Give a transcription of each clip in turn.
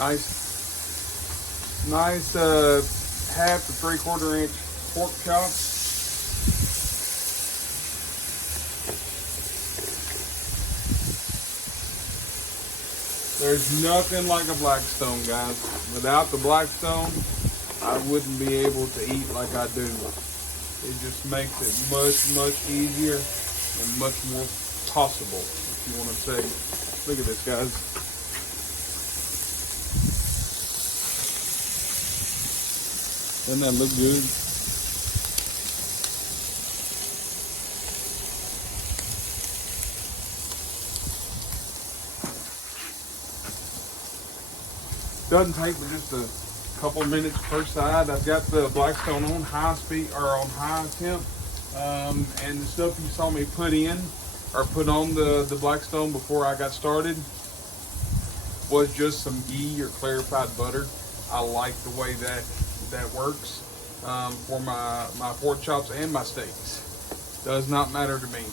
Nice half to 3/4 inch pork chops. There's nothing like a Blackstone, guys. Without the Blackstone, I wouldn't be able to eat like I do. It just makes it much easier and much more possible, if you want to say. Look at this, guys. Doesn't that look good? Doesn't take but just a couple minutes per side. I've got the Blackstone on high speed or on high temp, and the stuff you saw me put in or put on the Blackstone before I got started was just some ghee or clarified butter. I like the way that works for my pork chops and my steaks. Does not matter to me.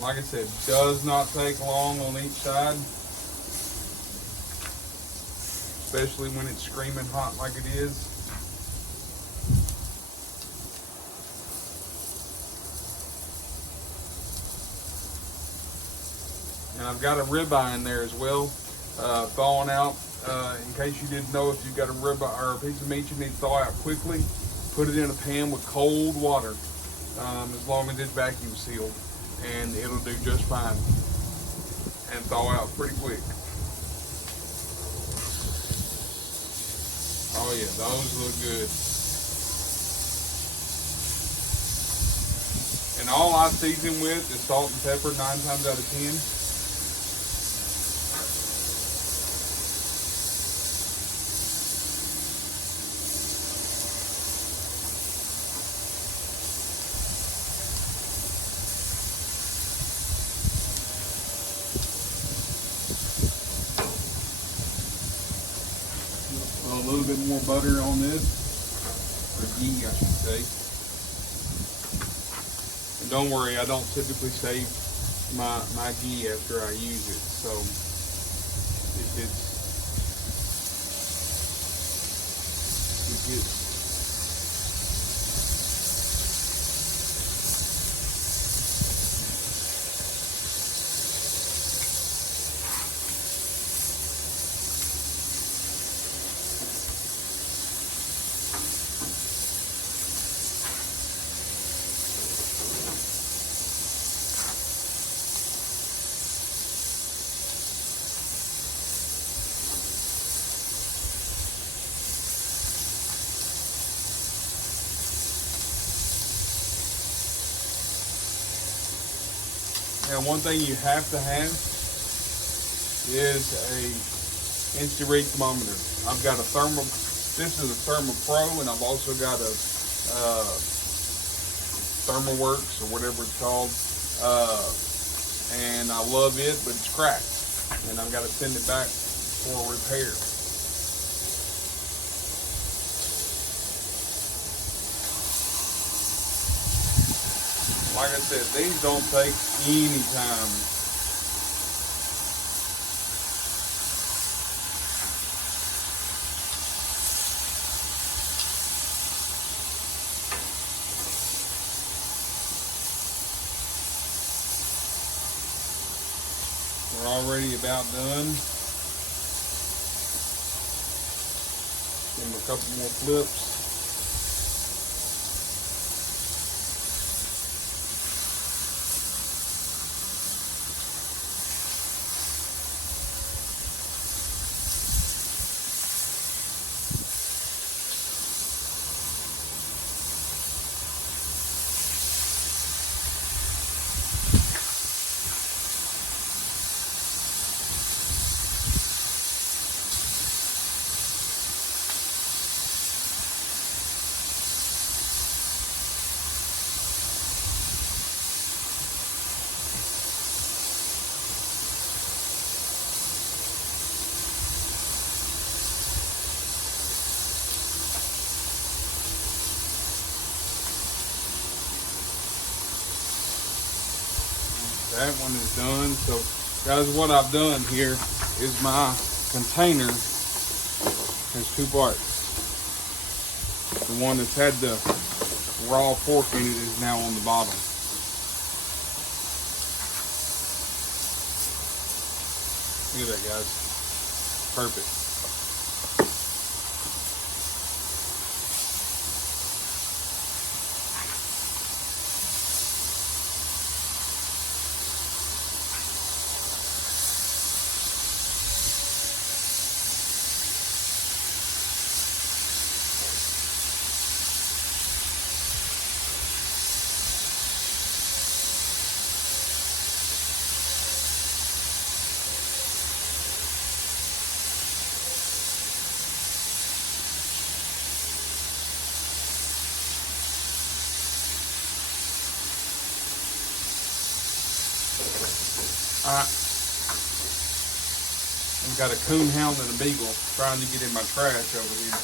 Like I said, does not take long on each side, especially when it's screaming hot like it is. And I've got a ribeye in there as well, thawing out. In case you didn't know, if you've got a ribeye or a piece of meat you need to thaw out quickly, put it in a pan with cold water, as long as it's vacuum sealed, and it'll do just fine and thaw out pretty quick. Oh yeah, those look good. And all I season with is salt and pepper 9 times out of 10. A little bit more butter on this, or ghee I should say. And don't worry, I don't typically save my ghee after I use it, so it gets And one thing you have to have is a InstaRead thermometer. I've got a this is a Thermo Pro, and I've also got a ThermoWorks or whatever it's called. And I love it, but it's cracked, and I've got to send it back for repair. Like I said, these don't take any time. We're already about done. Give them a couple more flips. That one is done. So Guys, what I've done here is my container has two parts. The one that's had the raw pork in it is now on the bottom. Look at that, guys. Perfect. Alright, I've got a coon hound and a beagle trying to get in my trash over here.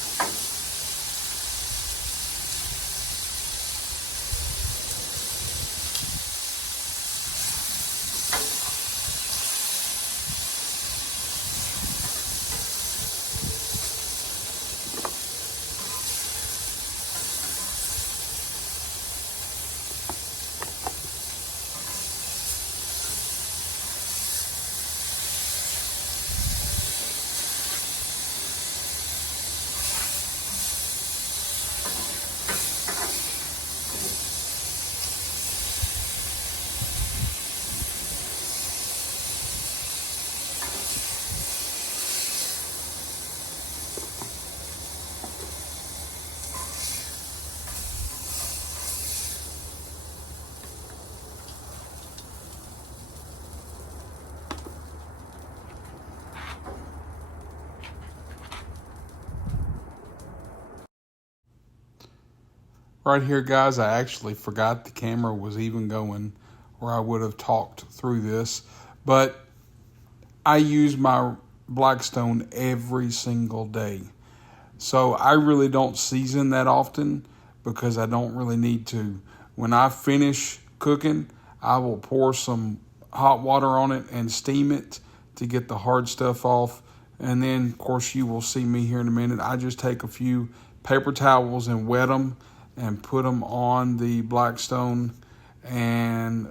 Right here, guys, I actually forgot the camera was even going, or I would have talked through this. But I use my Blackstone every single day. So I really don't season that often because I don't really need to. When I finish cooking, I will pour some hot water on it and steam it to get the hard stuff off. And then, of course, you will see me here in a minute. I just take a few paper towels and wet them and put them on the Blackstone and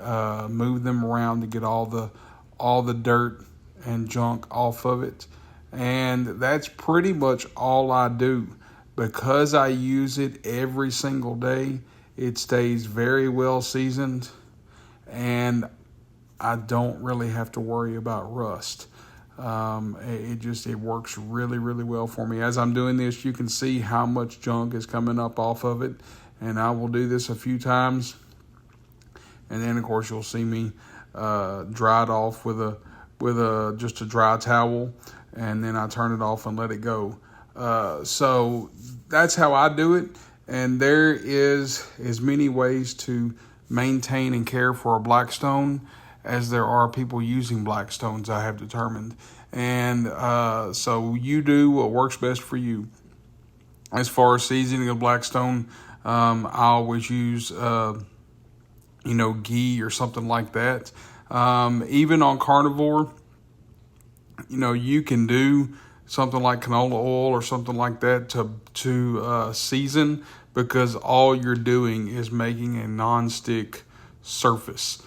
move them around to get all the dirt and junk off of it. And that's pretty much all I do. Because I use it every single day, it stays very well seasoned, and I don't really have to worry about rust. It works really, really well for me. As I'm doing this, you can see how much junk is coming up off of it, and I will do this a few times, and then of course you'll see me dry it off with just a dry towel, and then I turn it off and let it go. So that's how I do it, and there is as many ways to maintain and care for a Blackstone as there are people using Blackstones, I have determined. And so you do what works best for you. As far as seasoning a Blackstone, I always use ghee or something like that. Even on carnivore, you can do something like canola oil or something like that to season, because all you're doing is making a non-stick surface.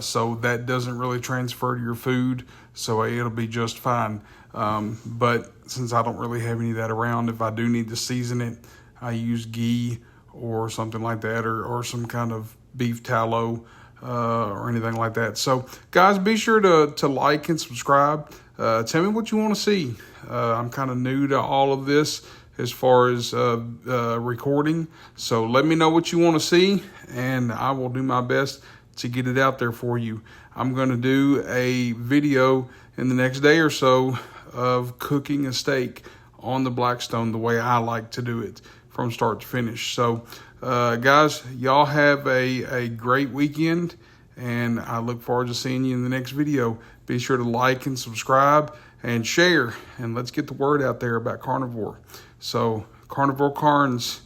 So that doesn't really transfer to your food, so it'll be just fine. But since I don't really have any of that around, if I do need to season it, I use ghee or something like that, or some kind of beef tallow or anything like that. So guys, be sure to like and subscribe. Tell me what you want to see. I'm kind of new to all of this as far as recording, so let me know what you want to see, and I will do my best to get it out there for you. I'm going to do a video in the next day or so of cooking a steak on the Blackstone the way I like to do it from start to finish. So guys, y'all have a great weekend, and I look forward to seeing you in the next video. Be sure to like and subscribe and share, and let's get the word out there about carnivore. So Carnivore Carns,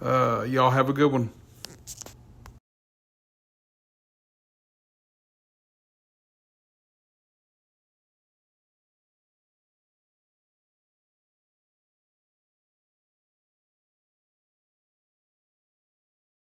y'all have a good one.